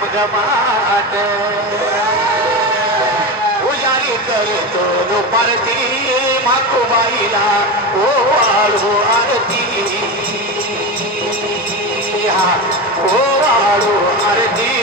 সব গমাতে উজারি করে তোর পারতি মাকু বাইলা ও আলো আরতি ও আলো আরতি